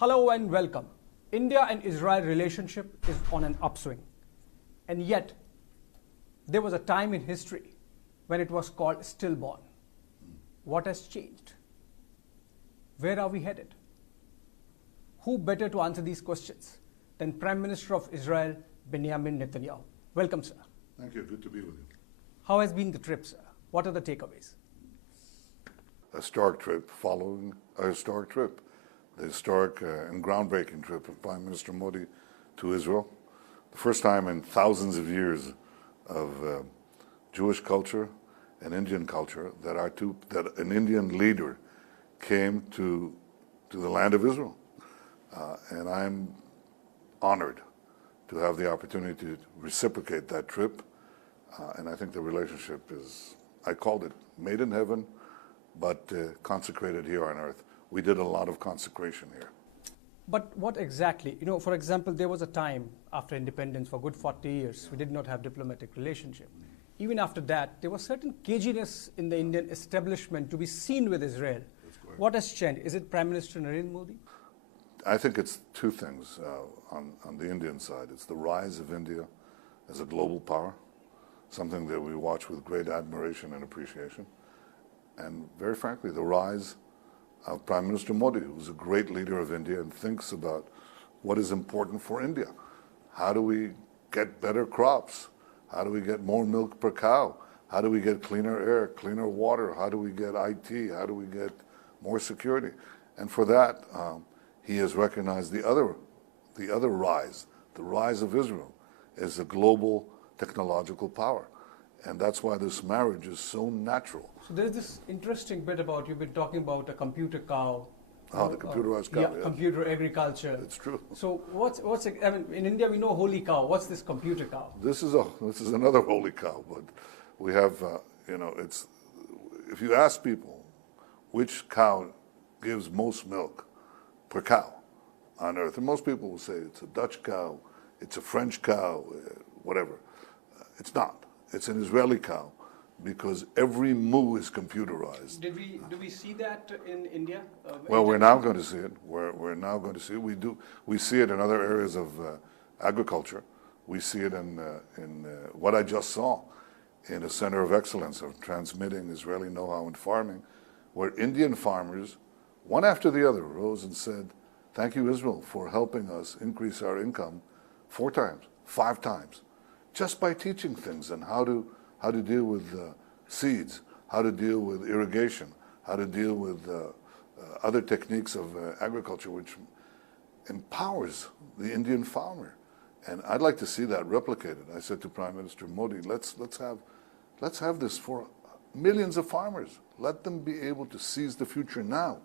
Hello and welcome. India and Israel relationship is on an upswing. And yet, there was a time in history when it was called stillborn. What has changed? Where are we headed? Who better to answer these questions than Prime Minister of Israel, Benjamin Netanyahu? Welcome, sir. Thank you. Good to be with you. How has been the trip, sir? What are the takeaways? A historic trip following a historic trip. The historic and groundbreaking trip of Prime Minister Modi to Israel. The first time in thousands of years of Jewish culture and Indian culture that an Indian leader came to the land of Israel. And I'm honored to have the opportunity to reciprocate that trip. And I think the relationship is, I called it made in heaven, but consecrated here on earth. We did a lot of consecration here. But what exactly? For example, there was a time after independence for good 40 years, we did not have diplomatic relationship. Even after that, there was certain caginess in the Indian establishment to be seen with Israel. What has changed? Is it Prime Minister Narendra Modi? I think it's two things on the Indian side. It's the rise of India as a global power, something that we watch with great admiration and appreciation. And very frankly, the rise of Prime Minister Modi, who's a great leader of India and thinks about what is important for India. How do we get better crops? How do we get more milk per cow? How do we get cleaner air, cleaner water? How do we get IT? How do we get more security? And for that, he has recognized the other rise, the rise of Israel as a global technological power. And that's why this marriage is so natural. So there's this interesting bit about, you've been talking about a computer cow. The computerized cow. Yeah, yes. Computer agriculture. It's true. So in India we know holy cow. What's this computer cow? This is another holy cow, but we have, if you ask people which cow gives most milk per cow on earth, and most people will say it's a Dutch cow, it's a French cow, whatever. It's not. It's an Israeli cow because every moo is computerized. Do we see that in India? Well, we're now going to see it. We're now going to see it. We see it in other areas of agriculture. We see it in what I just saw in a center of excellence of transmitting Israeli know-how in farming, where Indian farmers, one after the other, rose and said, "Thank you, Israel, for helping us increase our income 4 times, 5 times." Just by teaching things and how to deal with seeds, how to deal with irrigation, how to deal with other techniques of agriculture, which empowers the Indian farmer. And I'd like to see that replicated. I said to Prime Minister Modi, let's have this for millions of farmers. Let them be able to seize the future now.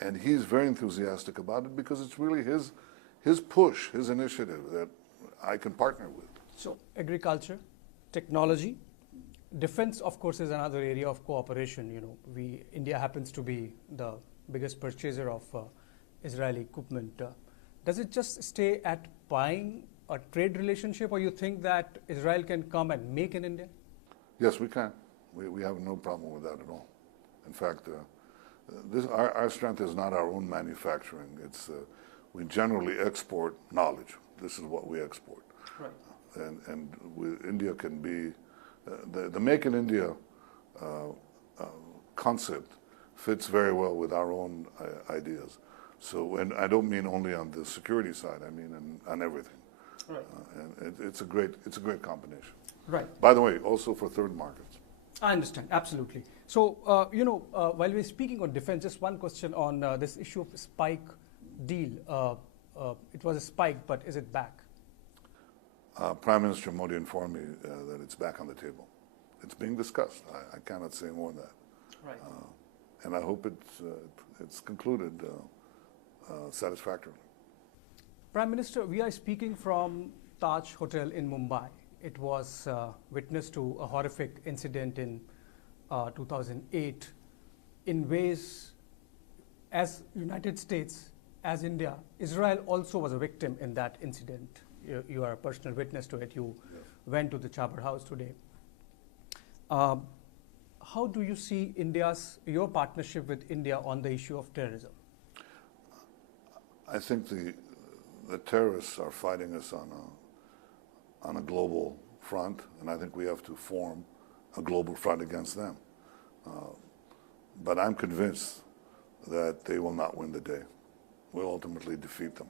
And he's very enthusiastic about it because it's really his push, his initiative that I can partner with. So agriculture, technology, defense, of course, is another area of cooperation. India happens to be the biggest purchaser of Israeli equipment. Does it just stay at buying a trade relationship, or you think that Israel can come and make in India? Yes, we can. We have no problem with that at all. In fact, our strength is not our own manufacturing. It's we generally export knowledge. This is what we export. Right. And India can be, the Make in India concept fits very well with our own ideas. So, and I don't mean only on the security side, I mean on everything. Right. And it's a great combination. Right. By the way, also for third markets. I understand, absolutely. So, while we're speaking on defense, just one question on this issue of spike deal. It was a spike, but is it back? Prime Minister Modi informed me that it's back on the table. It's being discussed. I cannot say more than that. Right. And I hope it's concluded satisfactorily. Prime Minister, we are speaking from Taj Hotel in Mumbai. It was witness to a horrific incident in 2008. In ways, as United States, as India, Israel also was a victim in that incident. You are a personal witness to it. You went to the Chapel House today. How do you see your partnership with India on the issue of terrorism? I think the terrorists are fighting us on a global front, and I think we have to form a global front against them. But I'm convinced that they will not win the day. We'll ultimately defeat them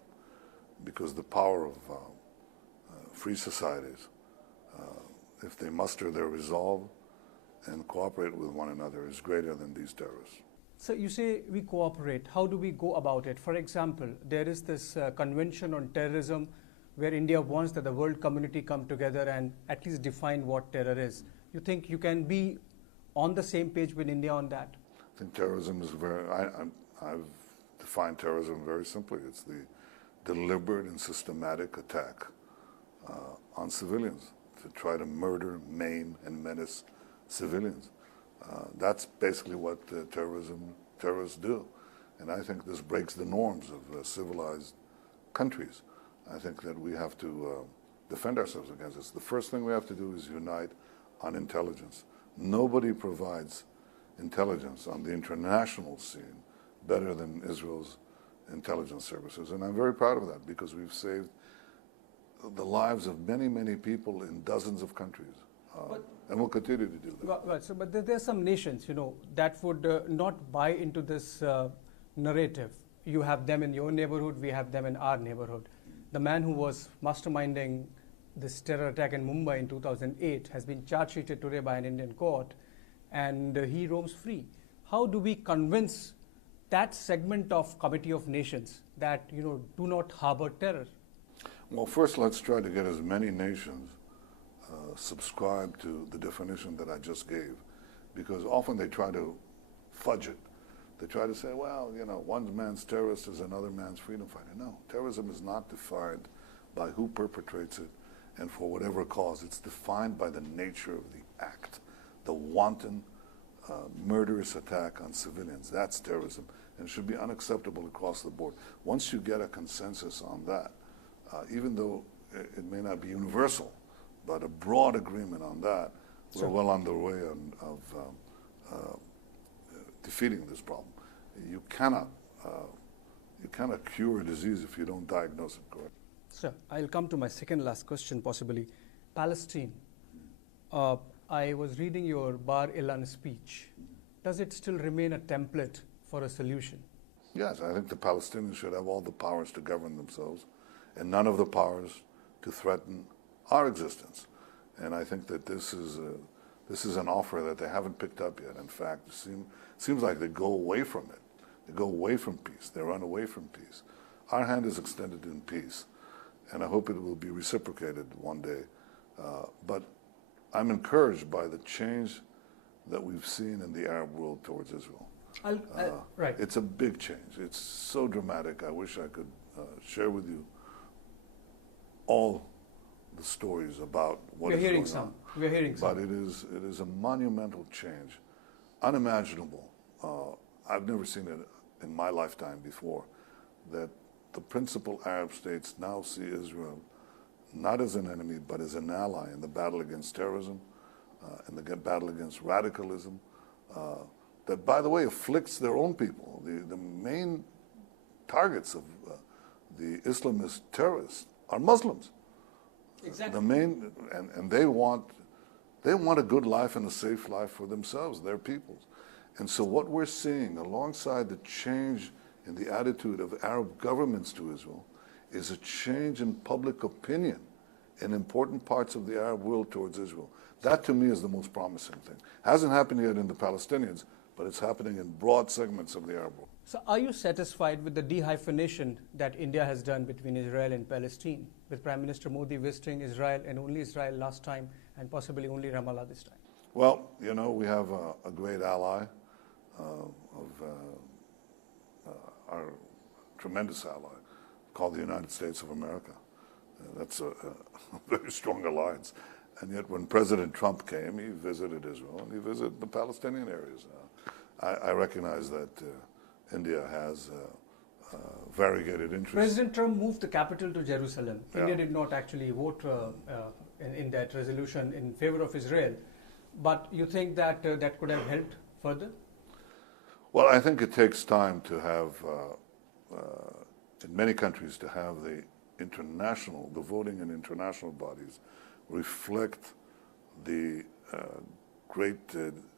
because the power of free societies, if they muster their resolve and cooperate with one another, is greater than these terrorists. So you say we cooperate. How do we go about it? For example, there is this convention on terrorism where India wants that the world community come together and at least define what terror is. You think you can be on the same page with India on that? I think terrorism is I've defined terrorism very simply. It's the deliberate and systematic attack on civilians to try to murder, maim, and menace civilians. That's basically what terrorists do. And I think this breaks the norms of civilized countries. I think that we have to defend ourselves against this. The first thing we have to do is unite on intelligence. Nobody provides intelligence on the international scene better than Israel's intelligence services. And I'm very proud of that because we've saved the lives of many, many people in dozens of countries. And we'll continue to do that. Right. So, but there are some nations, that would not buy into this narrative. You have them in your neighborhood, we have them in our neighborhood. The man who was masterminding this terror attack in Mumbai in 2008 has been charge sheeted today by an Indian court, and he roams free. How do we convince that segment of Committee of Nations that do not harbor terror? Well, first let's try to get as many nations subscribe to the definition that I just gave, because often they try to fudge it. They try to say, well, one man's terrorist is another man's freedom fighter. No, terrorism is not defined by who perpetrates it and for whatever cause. It's defined by the nature of the act, the wanton, murderous attack on civilians. That's terrorism, and should be unacceptable across the board. Once you get a consensus on that, even though it may not be universal, but a broad agreement on that, we're well on the way of defeating this problem. You cannot cure a disease if you don't diagnose it correctly. Sir, I'll come to my second last question, possibly. Palestine. I was reading your Bar Ilan speech. Does it still remain a template for a solution? Yes, I think the Palestinians should have all the powers to govern themselves and none of the powers to threaten our existence. And I think that this is an offer that they haven't picked up yet. In fact, it seems like they go away from it. They go away from peace. They run away from peace. Our hand is extended in peace, and I hope it will be reciprocated one day. But I'm encouraged by the change that we've seen in the Arab world towards Israel. Right. It's a big change. It's so dramatic. I wish I could share with you all the stories about what is going on. We're hearing some. But it is a monumental change, unimaginable. I've never seen it in my lifetime before, that the principal Arab states now see Israel not as an enemy, but as an ally in the battle against terrorism, in the battle against radicalism, that, by the way, afflicts their own people. The main targets of the Islamist terrorists are Muslims. Exactly. And they want a good life and a safe life for themselves, their peoples. And so what we're seeing alongside the change in the attitude of Arab governments to Israel is a change in public opinion in important parts of the Arab world towards Israel. That to me is the most promising thing. Hasn't happened yet in the Palestinians, but it's happening in broad segments of the Arab world. So are you satisfied with the dehyphenation that India has done between Israel and Palestine, with Prime Minister Modi visiting Israel and only Israel last time and possibly only Ramallah this time? Well, we have a great ally our tremendous ally called the United States of America. That's a very strong alliance. And yet when President Trump came, he visited Israel and he visited the Palestinian areas. I recognize that India has variegated interests. President Trump moved the capital to Jerusalem. Yeah. India did not actually vote in that resolution in favor of Israel. But you think that that could have helped further? Well, I think it takes time to have in many countries to have the voting in international bodies reflect the great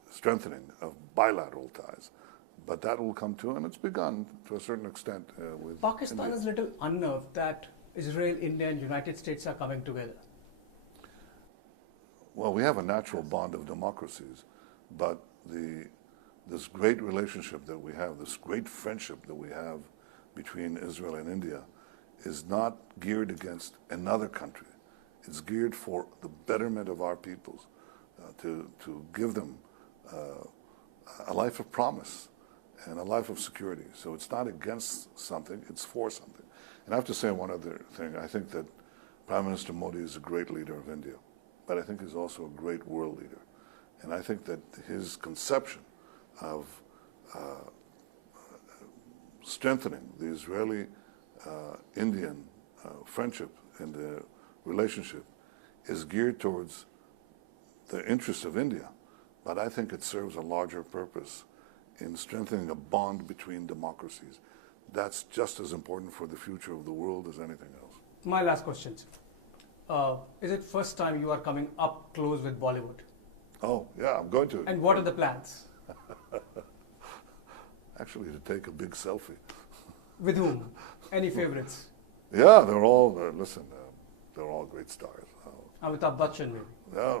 strengthening of bilateral ties. But that will come to, and it's begun to a certain extent with Pakistan India. is a little unnerved that Israel, India, and United States are coming together. Well, we have a natural bond of democracies, but this great relationship that we have, this great friendship that we have between Israel and India is not geared against another country. It's geared for the betterment of our peoples, to give them a life of promise and a life of security. So it's not against something, it's for something. And I have to say one other thing. I think that Prime Minister Modi is a great leader of India, but I think he's also a great world leader. And I think that his conception of strengthening the Israeli-Indian friendship and the relationship is geared towards the interests of India, but I think it serves a larger purpose in strengthening a bond between democracies. That's just as important for the future of the world as anything else. My last question. Is it first time you are coming up close with Bollywood? Oh, yeah, I'm going to. And what are the plans? Actually, to take a big selfie. With whom? Any favorites? Yeah, they're all, they're all great stars. Amitabh Bachchan, maybe. Yeah,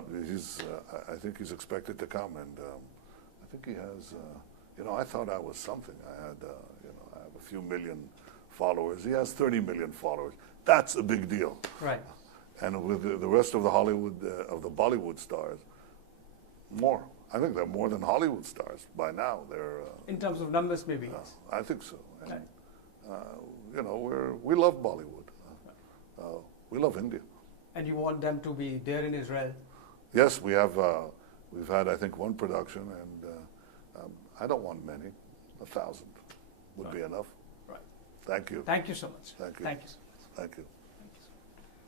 I think he's expected to come, and I think he has, I thought I was something. I had, I have a few million followers. He has 30 million followers. That's a big deal. Right. And with the rest of the Bollywood stars, more. I think they're more than Hollywood stars by now. They're in terms of numbers, maybe. I think so. And, right. We love Bollywood. We love India. And you want them to be there in Israel? Yes, we have. We've had, I think, one production, and I don't want many. 1,000 would be enough. Right. Thank you. Thank you so much. Thank you. Thank you so much. Thank you.